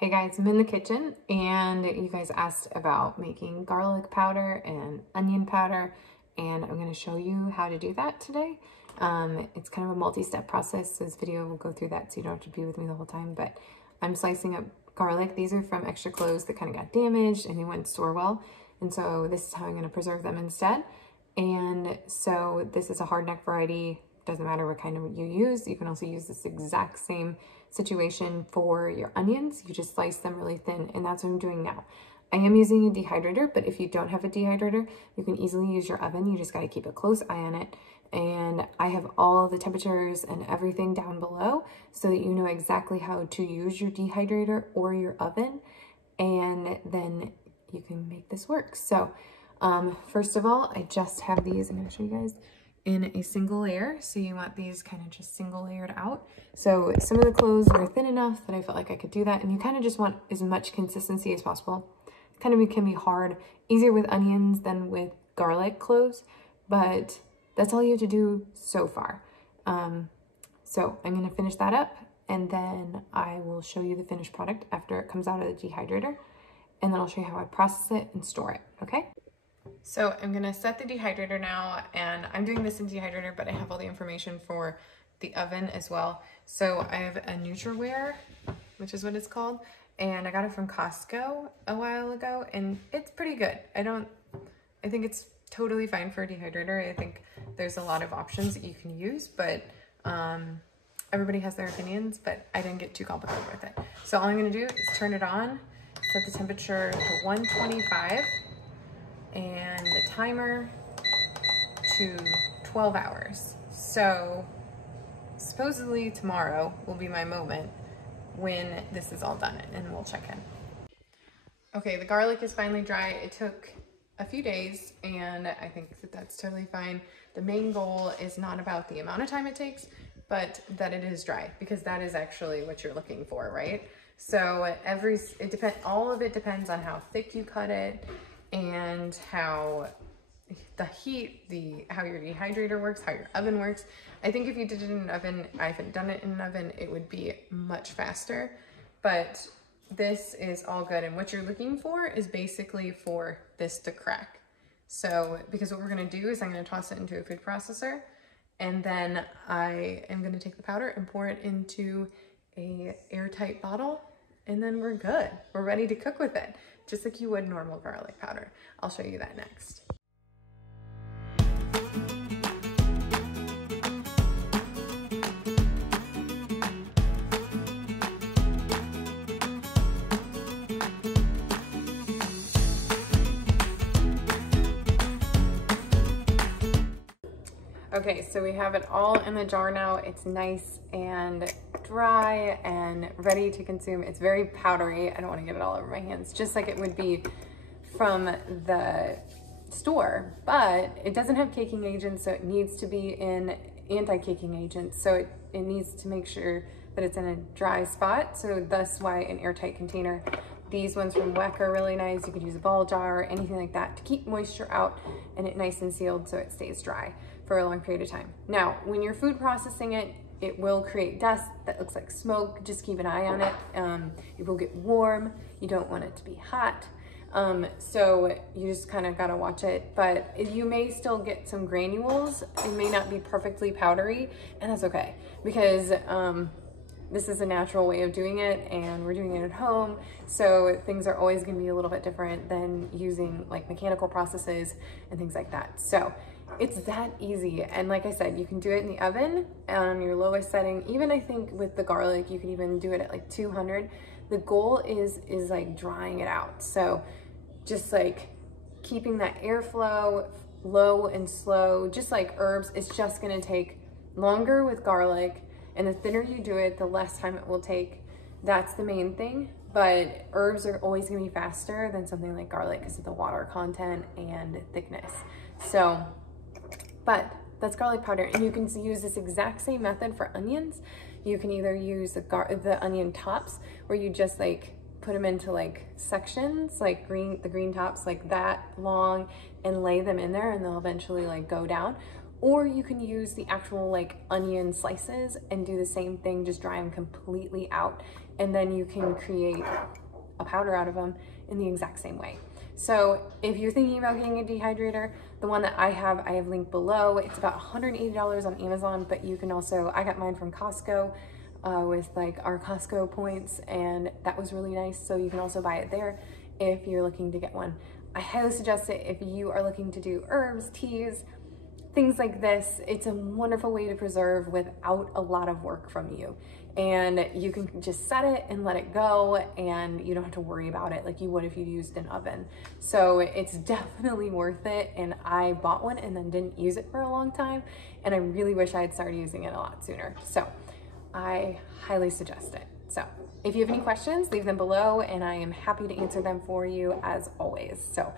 Hey guys, I'm in the kitchen and you guys asked about making garlic powder and onion powder, and I'm going to show you how to do that today. It's kind of a multi-step process, so this video will go through that so you don't have to be with me the whole time, but I'm slicing up garlic. These are from extra cloves that kind of got damaged and they wouldn't store well, and so this is how I'm going to preserve them instead. And so this is a hard neck variety. Doesn't matter what kind of you use. You can also use this exact same situation for your onions. You just slice them really thin, and that's what I'm doing now. I am using a dehydrator, but if you don't have a dehydrator, you can easily use your oven. You just got to keep a close eye on it. And I have all the temperatures and everything down below so that you know exactly how to use your dehydrator or your oven, and then you can make this work. So first of all, I just have these. I'm going to show you guys in a single layer. So you want these kind of just single layered out. So some of the cloves were thin enough that I felt like I could do that. And you kind of just want as much consistency as possible. It kind of can be hard, easier with onions than with garlic cloves, but that's all you have to do so far. So I'm going to finish that up, and then I will show you the finished product after it comes out of the dehydrator, and then I'll show you how I process it and store it, okay? So I'm gonna set the dehydrator now, and I'm doing this in dehydrator, but I have all the information for the oven as well. So I have a NutriWare, which is what it's called, and I got it from Costco a while ago, and it's pretty good. I think it's totally fine for a dehydrator. I think there's a lot of options that you can use, but everybody has their opinions, but I didn't get too complicated with it. So all I'm gonna do is turn it on, set the temperature to 125, and the timer to 12 hours. So supposedly tomorrow will be my moment when this is all done, and we'll check in. Okay, the garlic is finally dry. It took a few days, and I think that that's totally fine. The main goal is not about the amount of time it takes, but that it is dry, because that is actually what you're looking for, right? So all of it depends on how thick you cut it, and how the heat, how your dehydrator works, how your oven works. I think if you did it in an oven, I haven't done it in an oven, it would be much faster, but this is all good. And what you're looking for is basically for this to crack. So, because what we're gonna do is I'm gonna toss it into a food processor, and then I am gonna take the powder and pour it into a airtight bottle, and then we're good. We're ready to cook with it, just like you would normal garlic powder. I'll show you that next. Okay, so we have it all in the jar now. It's nice and dry and ready to consume. It's very powdery. I don't want to get it all over my hands, just like it would be from the store, but it doesn't have caking agents, so it needs to be in anti-caking agents. So it needs to make sure that it's in a dry spot. So that's why an airtight container. These ones from WEC are really nice. You could use a ball jar or anything like that to keep moisture out and it nice and sealed so it stays dry for a long period of time. Now, when you're food processing it, it will create dust that looks like smoke. Just keep an eye on it. It will get warm. You don't want it to be hot. So you just kind of gotta watch it, but you may still get some granules. It may not be perfectly powdery, and that's okay, because this is a natural way of doing it, and we're doing it at home, so things are always gonna be a little bit different than using like mechanical processes and things like that. So it's that easy, and like I said, you can do it in the oven on your lowest setting. Even I think with the garlic, you can even do it at like 200. The goal is like drying it out. So just like keeping that airflow low and slow, just like herbs. It's just gonna take longer with garlic, and the thinner you do it, the less time it will take. That's the main thing. But herbs are always gonna be faster than something like garlic because of the water content and thickness. So, but that's garlic powder, and you can use this exact same method for onions. You can either use the onion tops, where you just like put them into like sections, like the green tops like that long, and lay them in there, and they'll eventually like go down. Or you can use the actual like onion slices and do the same thing, just dry them completely out. And then you can create a powder out of them in the exact same way. So if you're thinking about getting a dehydrator, the one that I have linked below. It's about $180 on Amazon, but you can also, I got mine from Costco with like our Costco points, and that was really nice. So you can also buy it there if you're looking to get one. I highly suggest it if you are looking to do herbs, teas, things like this. It's a wonderful way to preserve without a lot of work from you. And you can just set it and let it go, and you don't have to worry about it like you would if you used an oven. So it's definitely worth it. And I bought one and then didn't use it for a long time, and I really wish I had started using it a lot sooner. So I highly suggest it. So if you have any questions, leave them below and I am happy to answer them for you as always. So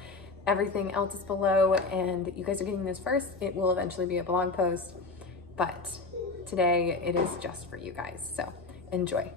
everything else is below, and you guys are getting this first. It will eventually be a blog post, but today it is just for you guys. So enjoy.